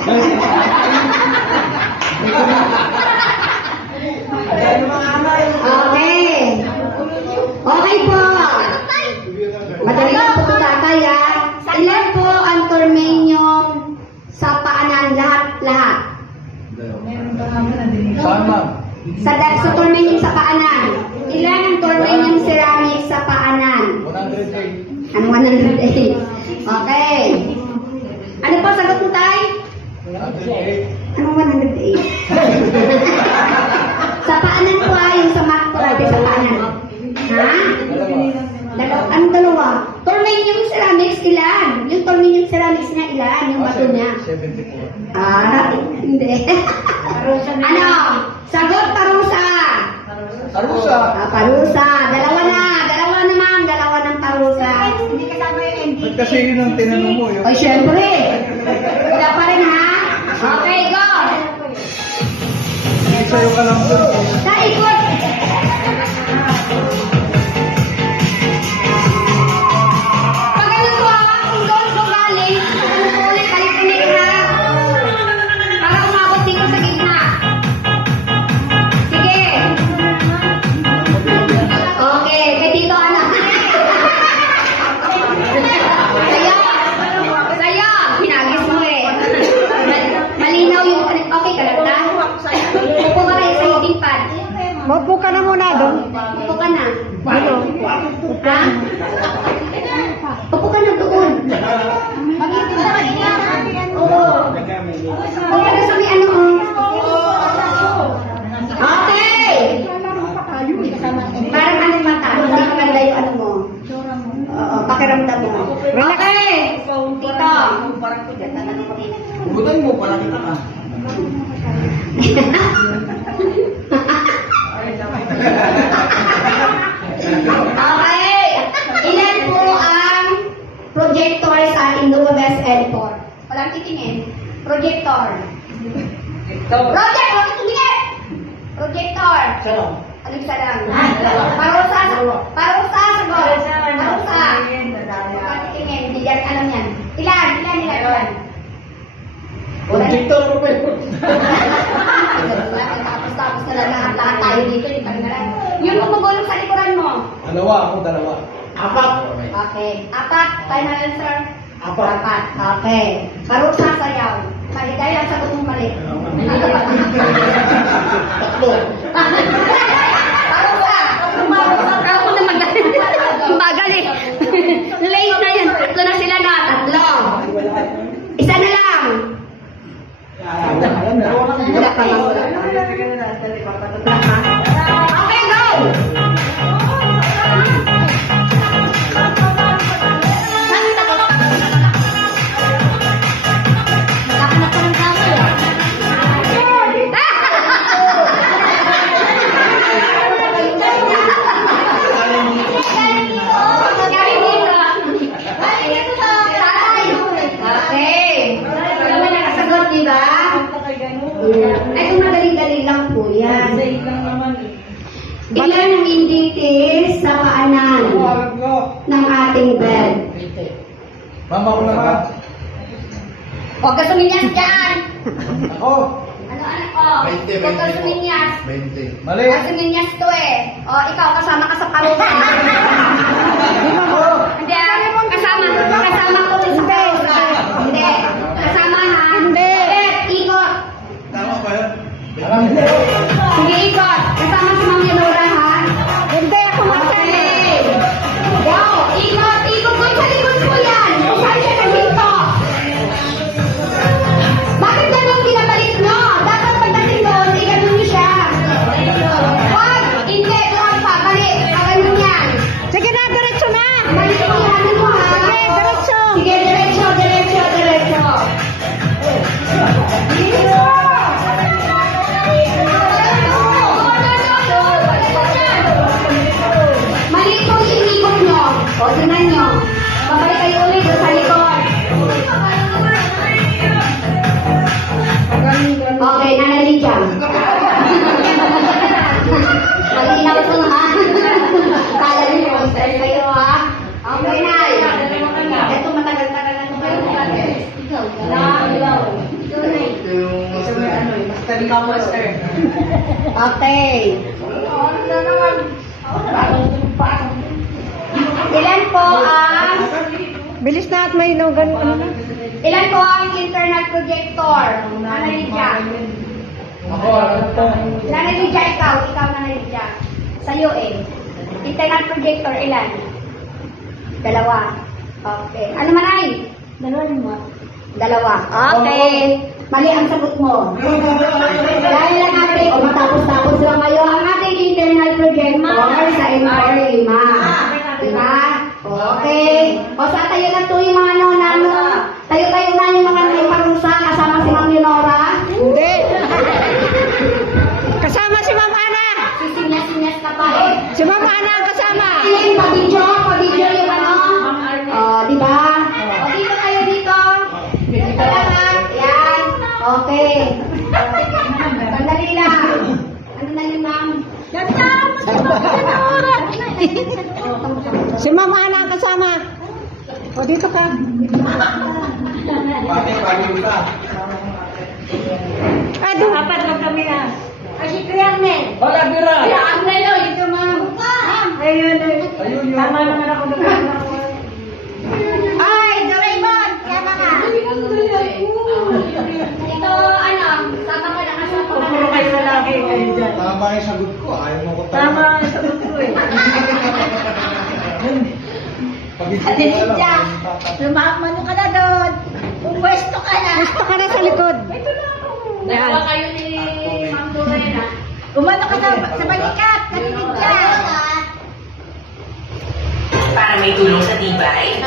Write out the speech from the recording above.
Okay. Okay po. Madali lang po tatay ha. Ilan po ang tormenyong sa paanan lahat-lahat? Saan, ma'am? Sa tormenyong sa paanan. Ilan ang tormenyong ceramic sa paanan? 108. Ano 108? Okay. Ano po sagot mo tay? 108. Anong 108? Sa paanan po yung sa mat po natin sa paanan. Ha? Anong dalawa? Tormenyong ceramics ilan? Yung tormenyong ceramics niya ilan? Yung bato niya? 74. Ah, hindi. Ano? Sagot parusa. Arusa. Parusa. Dalawa na. Dalawa na ma'am. Dalawa ng parusa. Ba't kasi yun ang tinanong mo yun? Ay, syempre. Wala pa rin ha? Okay, go. Sa'yo ka lang doon. Sa ikot. Pag ano ko ha, kung doon ko galing, ano ko ulit, balik-ulit ha. Para umabot dito sa gitna. Sige. Okay, kay Tito ano? Saya, hinagis mo eh. Malinaw yung, okay ka lang na? Upo ka kayo sa hiding pad. Upo ka na muna doon. Upo ka na. Dito. Ha? Upo ka na doon. Oo. Upo ka na sa may ano. Okay! Parang ano mata. Hindi ka ganda yung ano mo. Oo, pakiramdam mo. Okay! Tito. Hugutan mo, parang kita ka. Okay! Ilan po ang projector sa ating lumabas airport? Walang titingin. Projector. Project! Bakit tumingin? Projector. Anong isa lang? Parusa. Parusa. Sagot. Parusa. Bakit titingin? Hindi yan alam yan. Ilan? Projector ko pa yun. Tapos na lang lahat tayo dito. Yung gumugulong sa likuran mo. Dalawa, ako dalawa. Apat. Okay. Apat. Final answer? Apat. Okay. Parusa sayaw. Mali tayo ang sagot mo mali. Tatlo. Parusa. Ako na magaling. Magaling. Late na yan. Tatlo na sila na. Tatlo. Isa na lang. Okay, go! Nakahanap ka ng tao eh. Okay. Wala na nakasagot, di ba? Ay, kung madali-dali lang po yan. Ilan ang indices sa paanan ng ating bed? Mama ko naman. Huwag ka suminyas dyan! Ako. Ano ko? Huwag ka suminyas. 20. Mali. Suminyas to eh. O, ikaw, kasama ka sa parusa. Hindi kasama ko rin sa parusa. Hindi. Kasama ha? Hindi. Ikot. Tama ba yun? Alam mo. Sige, ikot. Kasama si Ma'am Yalora ha? Hindi ako Okay. Go. Ikot. Ikot ko sa likod ko yan. Kung saan siya naghinto. Bakit ganun pinabalik nyo? Dapat pagdating doon, ganun nyo siya. Wag. Hindi. Huwag pa. Balik. Ganun yan. Sige na, diretso na. Balik mo yan. Ano ha? Sige, diretso. Sige, diretso. Mali po yung inikot nyo. O, tingnan nyo. Babalik kayo ulit sa likod. Okay, nanali dyan. Malinaw ito ha. Kala niyo, stress kayo ha. Okay na. Ito matagal-tagal na ito kayo. Ikaw. Okay. Ilan po ang Bilis na at may inugan. Ano na? ilan po ang internal projector? Nanay Lydia. Ako, ano to? Nanay Lydia, ikaw Nanay Lydia. Sa'yo eh. Internal projector, ilan? Dalawa. Okay. Ano manay? Dalawa. Okay. Mali ang sagot mo. Dahil lang natin, o matapos-tapos lang kayo, ang ating internal projector sa M4 ma. Diba? Okay. O sa tayo na to yung mga nano. Tayo-tayo na yung mga may parusa kasama si Ma'am Leonora. Hindi. Kasama si Ma'am Ana. Sisinyas-sinyas ka pa eh. Si Ma'am Ana ang kasama. Ayun, pa-video yung ano. O, diba? O, dito kayo dito. Dito lang. Yan. Okay. Sandali lang. Ano na yun, ma'am? Si Ma'am Ana ang kasama. O, dito ka. Pati, kita. Ah, doon. Apat lang kami ah. Ay, si Kriarnel. Wala, bira. Kriarnel, o. Dito, ma'am. Ayun. Ayun yun. Tama naman ako doon. Ay, Doraemon. Sama ka. Ito, ano, sama ka na kasama ka Puro kayo na. lalaki kayo dyan. Tama yung sagot ko. Ayaw mo ko Tama ang sagot ko eh. Ate Lydia, lumamano ka na doon. Pumwesto ka na. Gusto ka na sa likod. Dalawa kayo ni Ma'am Dorena. Umano ka sa balikat. Ate Lydia. Para may tulong sa tibay.